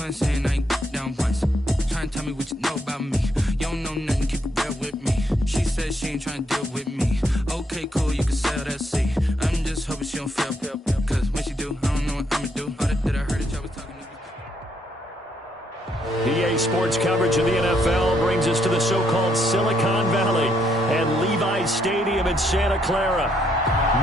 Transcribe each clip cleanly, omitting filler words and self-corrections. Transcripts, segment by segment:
months saying I ain't down once. Trying to tell me what you know about me. You don't know nothing, keep it real with me. She said she ain't trying to deal with me. Okay, cool, you can sell that seat. I'm just hoping she don't fail. Cause when she do, I don't know what I'ma do. All that I heard that y'all was talking to. EA Sports coverage of the NFL brings us to the so-called Silicon Valley and Levi's Stadium in Santa Clara.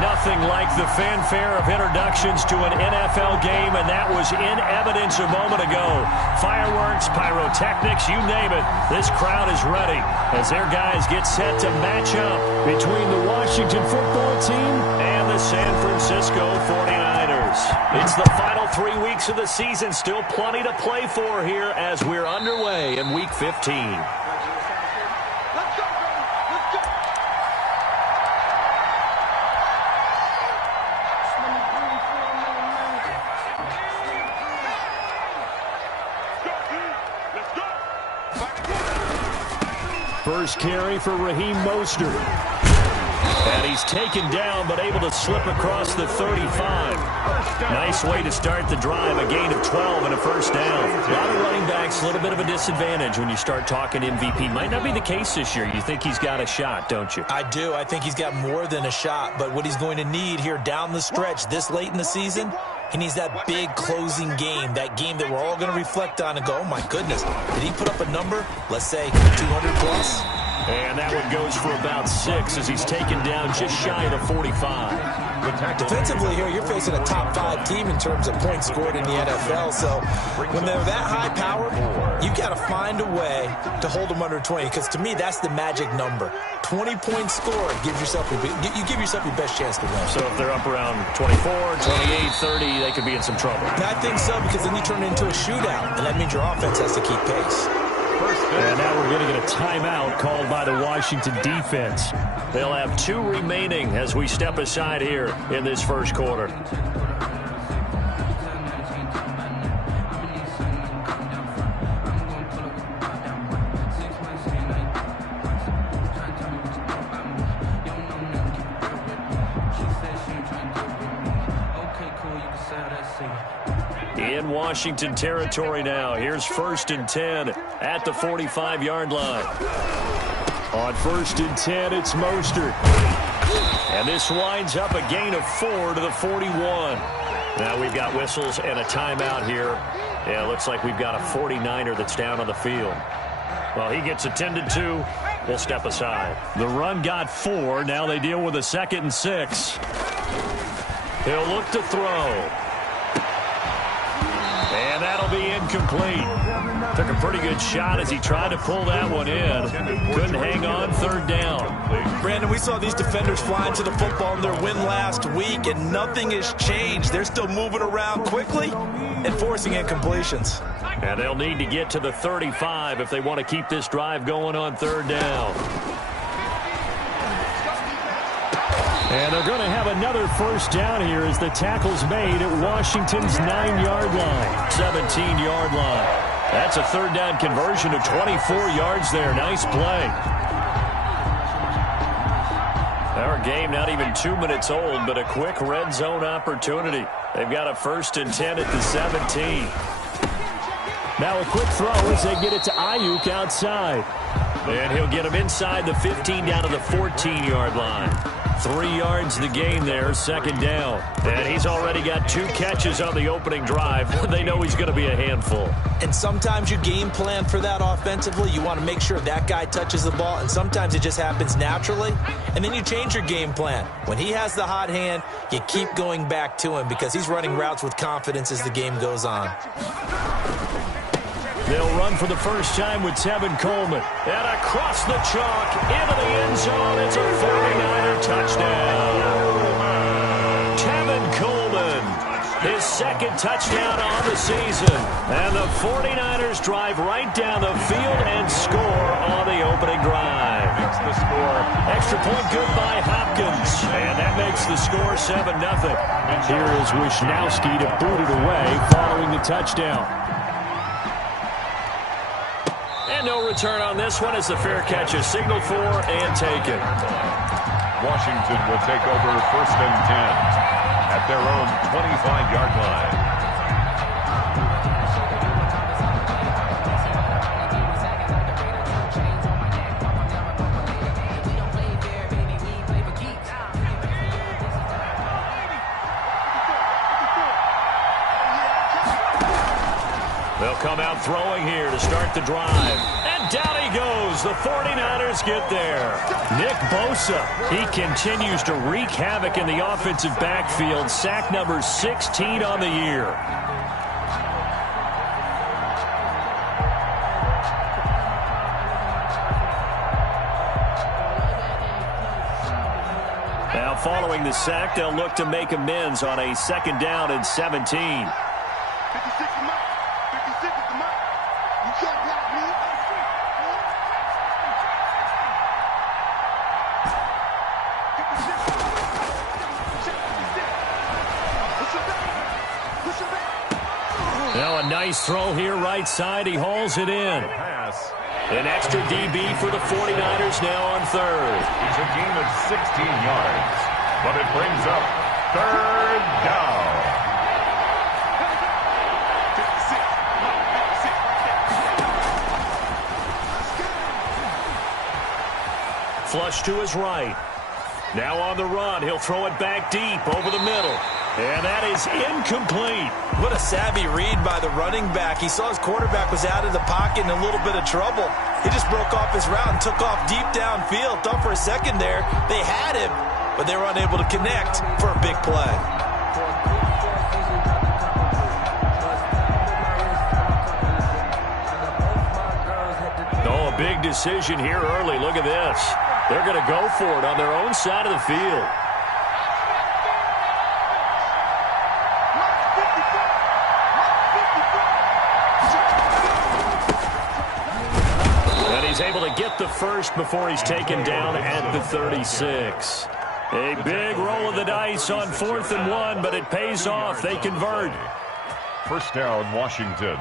Nothing like the fanfare of introductions to an NFL game, and that was in evidence a moment ago. Fireworks, pyrotechnics, you name it. This crowd is ready as their guys get set to match up between the Washington football team and the San Francisco 49ers. It's the final 3 weeks of the season. Still plenty to play for here as we're underway in Week 15. First carry for Raheem Mostert. And he's taken down, but able to slip across the 35. Nice way to start the drive, a gain of 12 and a first down. A lot of running backs, a little bit of a disadvantage when you start talking MVP. Might not be the case this year. You think he's got a shot, don't you? I do. I think he's got more than a shot, but what he's going to need here down the stretch this late in the season, he needs that big closing game, that game that we're all going to reflect on and go, oh my goodness, did he put up a number, let's say 200 plus? And that one goes for about 6 as he's taken down just shy of the 45. Defensively here, you're facing a top-5 team in terms of points scored in the NFL, so when they're that high-powered, you've got to find a way to hold them under 20, because to me, that's the magic number. 20 points scored, you give yourself your best chance to win. So if they're up around 24, 28, 30, they could be in some trouble. I think so, because then you turn it into a shootout, and that means your offense has to keep pace. And now we're going to get a timeout called by the Washington defense. They'll have 2 remaining as we step aside here in this first quarter. In Washington territory now. Here's 1st and 10 at the 45-yard line. On 1st and 10, it's Mostert. And this winds up a gain of 4 to the 41. Now we've got whistles and a timeout here. Yeah, it looks like we've got a 49er that's down on the field. Well, he gets attended to. We'll step aside. The run got 4. Now they deal with a 2nd and 6. He'll look to throw. And that'll be incomplete. Took a pretty good shot as he tried to pull that one in. Couldn't hang on 3rd down. Brandon, we saw these defenders flying to the football in their win last week, and nothing has changed. They're still moving around quickly and forcing incompletions. And they'll need to get to the 35 if they want to keep this drive going on 3rd down. And they're going to have another first down here as the tackle's made at Washington's 9-yard line. 17-yard line. That's a 3rd down conversion of 24 yards there. Nice play. Our game not even 2 minutes old, but a quick red zone opportunity. They've got a 1st and 10 at the 17. Now a quick throw as they get it to Ayuk outside. And he'll get him inside the 15 down to the 14-yard line. 3 yards the gain there, 2nd down. And he's already got 2 catches on the opening drive. They know he's going to be a handful. And sometimes you game plan for that offensively. You want to make sure that guy touches the ball, and sometimes it just happens naturally. And then you change your game plan. When he has the hot hand, you keep going back to him because he's running routes with confidence as the game goes on. They'll run for the first time with Tevin Coleman. And across the chalk, into the end zone. It's a 49er touchdown. Tevin Coleman, his 2nd touchdown on the season. And the 49ers drive right down the field and score on the opening drive. That's the score. Extra point good by Hopkins. And that makes the score 7-0. Here is Wisnowski to boot it away following the touchdown. And no return on this one as the fair catch is signaled for and taken. Washington will take over 1st and 10 at their own 25-yard line. They'll come out throwing here to start the drive. And down he goes. The 49ers get there. Nick Bosa, he continues to wreak havoc in the offensive backfield. Sack number 16 on the year. Now following the sack, they'll look to make amends on a 2nd down and 17. Now a nice throw here right side. He hauls it in. An extra DB for the 49ers now on 3rd. It's a gain of 16 yards, but it brings up 3rd down. Flush to his right. Now on the run. He'll throw it back deep over the middle. And that is incomplete. What a savvy read by the running back. He saw his quarterback was out of the pocket in a little bit of trouble. He just broke off his route and took off deep downfield. Thought for a second there they had him, but they were unable to connect for a big play. Oh, a big decision here early. Look at this. They're going to go for it on their own side of the field. And he's able to get the first before he's taken down at the 36. A big roll of the dice on 4th and 1, but it pays off. They convert. 1st down, Washington.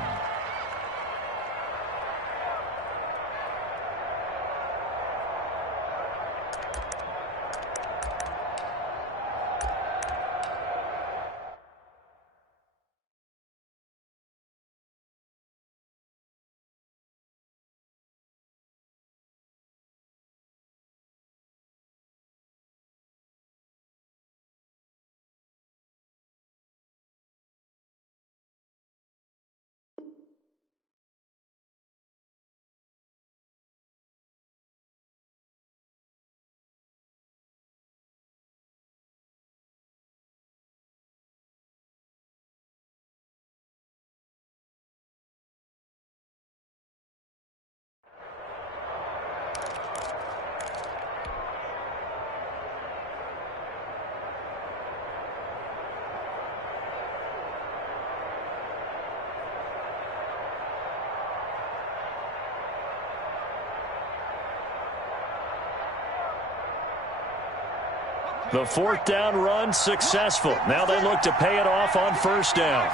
The 4th down run successful. Now they look to pay it off on 1st down.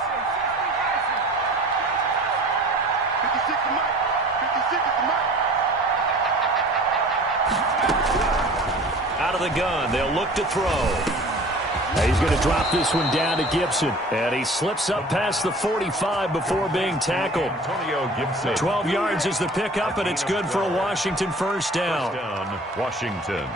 Out of the gun, they'll look to throw. He's going to drop this one down to Gibson. And he slips up past the 45 before being tackled. Antonio Gibson. 12 yards is the pickup, and it's good for a Washington 1st down. 1st down, Washington.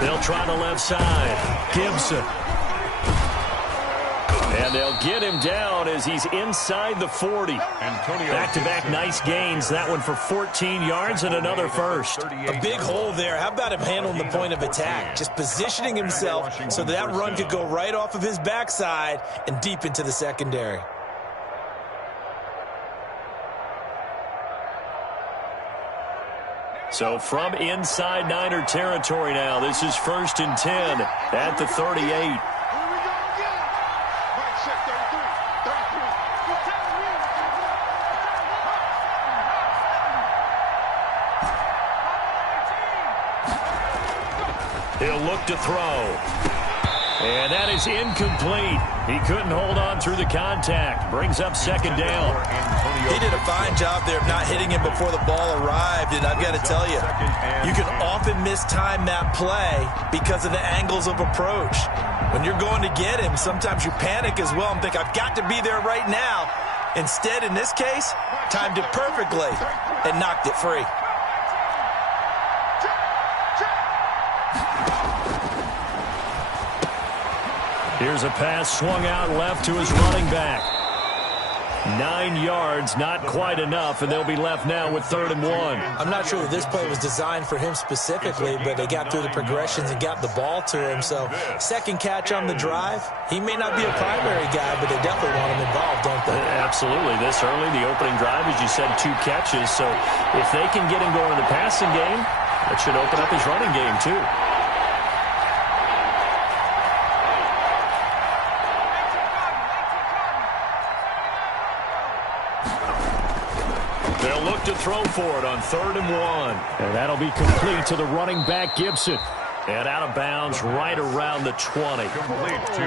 They'll try the left side. Gibson. And they'll get him down as he's inside the 40. Back-to-back nice gains. That one for 14 yards and another first. A big hole there. How about him handling the point of attack? Just positioning himself so that run could go right off of his backside and deep into the secondary. So from inside Niner territory now, this is 1st and 10 at the 38. He'll look to throw. And that is incomplete. He couldn't hold on through the contact. Brings up 2nd down. He did a fine job there of not hitting him before the ball arrived, and I've got to tell you, you can often mistime that play because of the angles of approach. When you're going to get him, sometimes you panic as well and think, I've got to be there right now. Instead, in this case, timed it perfectly and knocked it free. Here's a pass swung out left to his running back. 9 yards, not quite enough, and they'll be left now with 3rd and 1. I'm not sure that this play was designed for him specifically, but they got through the progressions and got the ball to him. So, second catch on the drive. He may not be a primary guy, but they definitely want him involved, don't they? Absolutely. This early, the opening drive, as you said, 2 catches. So, if they can get him going in the passing game, that should open up his running game, too. They'll look to throw for it on 3rd and 1. And that'll be complete to the running back, Gibson. And out of bounds right around the 20.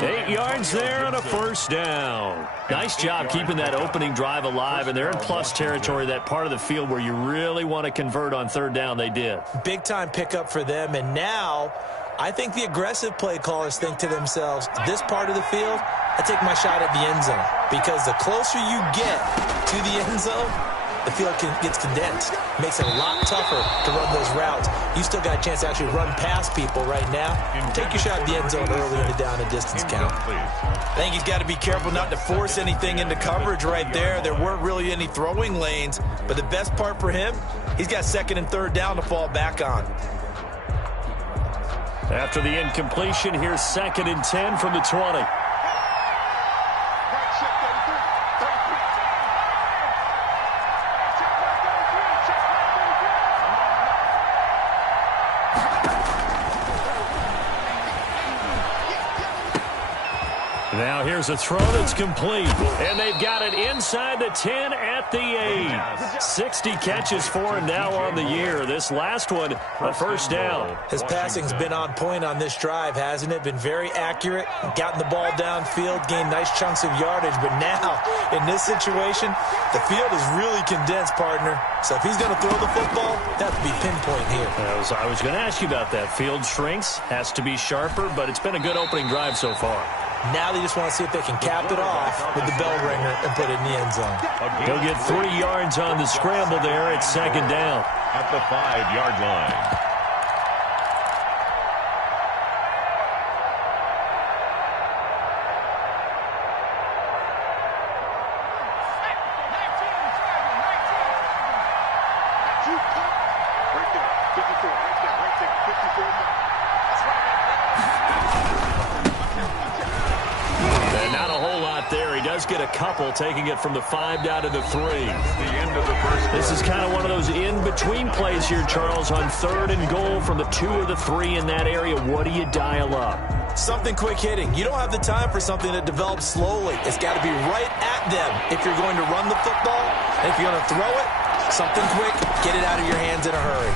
8 yards there and a first down. Nice job keeping that opening drive alive, and they're in plus territory, that part of the field where you really want to convert on 3rd down. They did. Big-time pickup for them, and now I think the aggressive play callers think to themselves, this part of the field, I take my shot at the end zone. Because the closer you get to the end zone, the field gets condensed. Makes it a lot tougher to run those routes. You still got a chance to actually run past people right now. Take your shot at the end zone early in the down and distance count. I think he's got to be careful not to force anything into coverage right there. There weren't really any throwing lanes. But the best part for him, he's got 2nd and 3rd down to fall back on. After the incompletion, here's 2nd and 10 from the 20. Now here's a throw that's complete, and they've got it inside the 10 at the 8. 60 catches for him now on the year. This last one, a first down. His passing's been on point on this drive, hasn't it? Been very accurate, gotten the ball downfield, gained nice chunks of yardage, but now, in this situation, the field is really condensed, partner. So if he's going to throw the football, that would be pinpoint here. I was going to ask you about that. Field shrinks, has to be sharper, but it's been a good opening drive so far. Now they just want to see if they can cap it off with the bell ringer and put it in the end zone. He'll get 3 yards on the scramble there at 2nd down. At the 5-yard line. Get a couple, taking it from the 5 down to the 3. This is kind of one of those in-between plays here, Charles, on 3rd and goal from the 2 or the 3 in that area. What do you dial up? Something quick hitting. You don't have the time for something that develops slowly. It's got to be right at them if you're going to run the football. And if you're going to throw it, something quick, get it out of your hands in a hurry.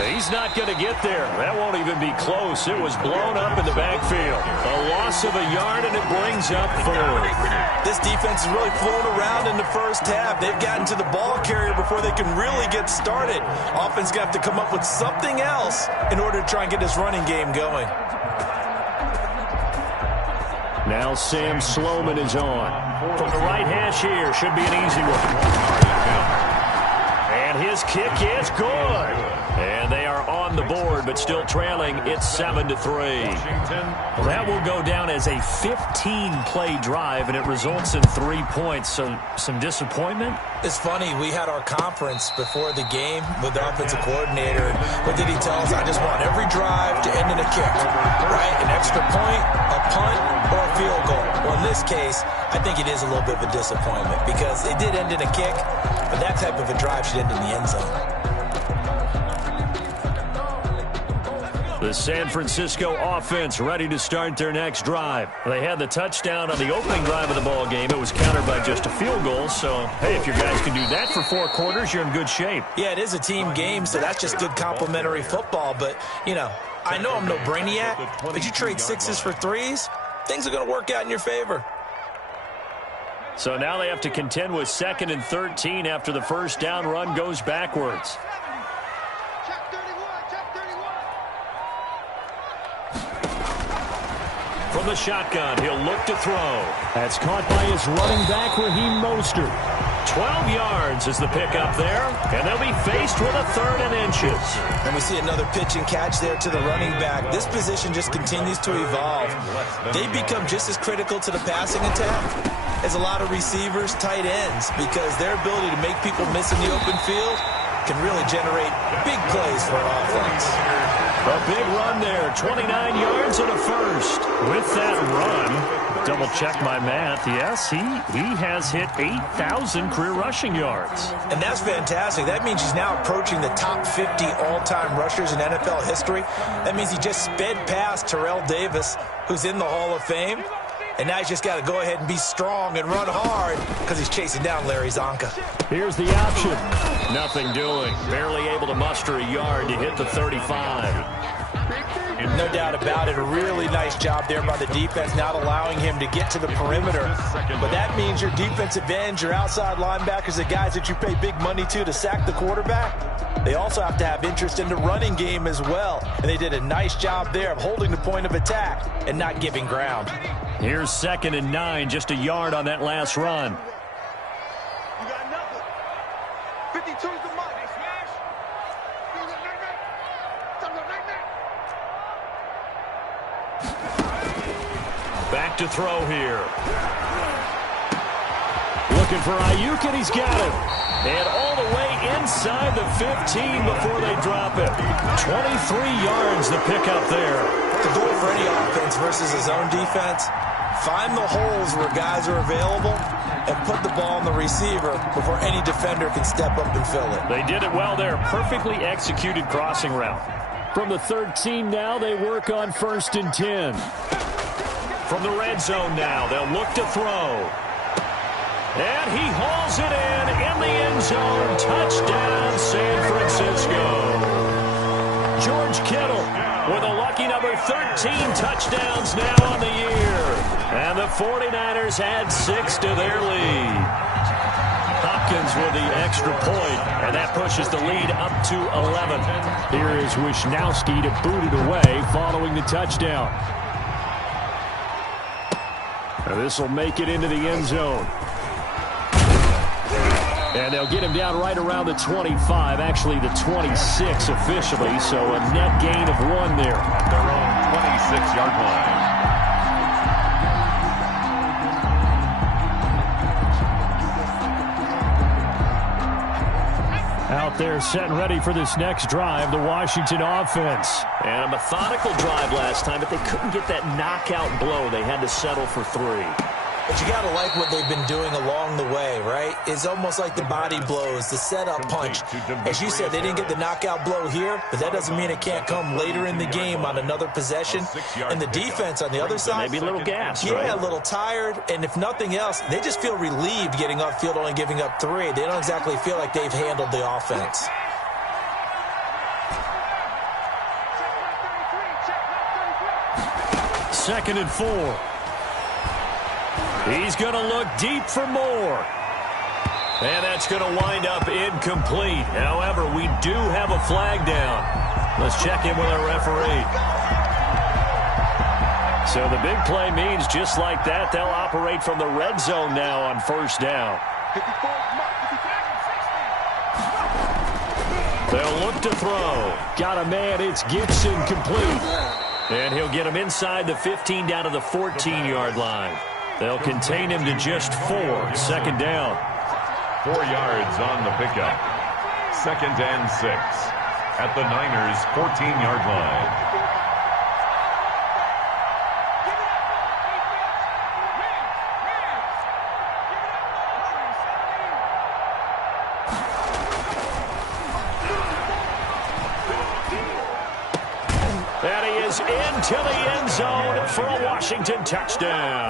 He's not going to get there. That won't even be close. It was blown up in the backfield. A loss of a yard, and it brings up 4th. This defense has really flown around in the first half. They've gotten to the ball carrier before they can really get started. Offense got to come up with something else in order to try and get this running game going. Now Sam Sloman is on. From the right hash here, should be an easy one. And his kick is good. And they are on the board, but still trailing. It's 7-3. Well, that will go down as a 15-play drive, and it results in 3 points. So some disappointment? It's funny. We had our conference before the game with the offensive coordinator. What did he tell us? I just want every drive to end in a kick, right? An extra point, a punt, or a field goal. Well, in this case, I think it is a little bit of a disappointment because it did end in a kick, but that type of a drive should end in the end zone. The San Francisco offense ready to start their next drive. They had the touchdown on the opening drive of the ball game. It was countered by just a field goal. So, hey, if your guys can do that for 4 quarters, you're in good shape. Yeah, it is a team game, so that's just good complimentary football. But, you know, I know I'm no brainiac, but you trade 6s for 3s, things are going to work out in your favor. So now they have to contend with 2nd and 13 after the first down run goes backwards. From the shotgun, he'll look to throw. That's caught by his running back, Raheem Mostert. 12 yards is the pickup there, and they'll be faced with a 3rd and inches. And we see another pitch and catch there to the running back. This position just continues to evolve. They become just as critical to the passing attack as a lot of receivers, tight ends, because their ability to make people miss in the open field can really generate big plays for an offense. A big run there, 29 yards and a first. With that run, double check my math, yes, he has hit 8,000 career rushing yards. And that's fantastic. That means he's now approaching the top 50 all-time rushers in NFL history. That means he just sped past Terrell Davis, who's in the Hall of Fame. And now he's just got to go ahead and be strong and run hard because he's chasing down Larry Zonka. Here's the option. Nothing doing. Barely able to muster a yard to hit the 35. No doubt about it. A really nice job there by the defense, not allowing him to get to the perimeter. But that means your defensive ends, your outside linebackers, the guys that you pay big money to sack the quarterback, they also have to have interest in the running game as well. And they did a nice job there of holding the point of attack and not giving ground. Here's 2nd and 9, just a yard on that last run. You got nothing. 52 is the money. Smash. Back to throw here. Looking for Ayuk, and he's got it. And all the way inside the 15 before they drop it. 23 yards the pickup there. The goal for any offense versus his own defense, find the holes where guys are available and put the ball on the receiver before any defender can step up and fill it. They did it well there. Perfectly executed crossing route. From the 13 now, they work on 1st and 10. From the red zone now, they'll look to throw. And he hauls it in the end zone. Touchdown, San Francisco. George Kittle with a lucky number 13 touchdowns now on the year. And the 49ers add 6 to their lead. Hopkins with the extra point, and that pushes the lead up to 11. Here is Wisnowski to boot it away following the touchdown. This will make it into the end zone. And they'll get him down right around the 25, actually the 26 officially, so a net gain of 1 there. At their own 26-yard line. Out there set and ready for this next drive, the Washington offense. And a methodical drive last time, but they couldn't get that knockout blow. They had to settle for 3. But you got to like what they've been doing along the way, right? It's almost like the body blows, the setup punch. As you said, they didn't get the knockout blow here, but that doesn't mean it can't come later in the game on another possession. And the defense on the other side, maybe a little gas, yeah, right? a little tired. And if nothing else, they just feel relieved getting upfield, only giving up 3. They don't exactly feel like they've handled the offense. Second and 4. He's going to look deep for more. And that's going to wind up incomplete. However, we do have a flag down. Let's check in with our referee. So the big play means just like that, they'll operate from the red zone now on 1st down. They'll look to throw. Got a man, it's Gibson, complete. And he'll get him inside the 15 down to the 14-yard line. They'll contain him to just 4. 2nd down. 4 yards on the pickup. 2nd and 6 at the Niners' 14-yard line. And he is into the end zone for a Washington touchdown.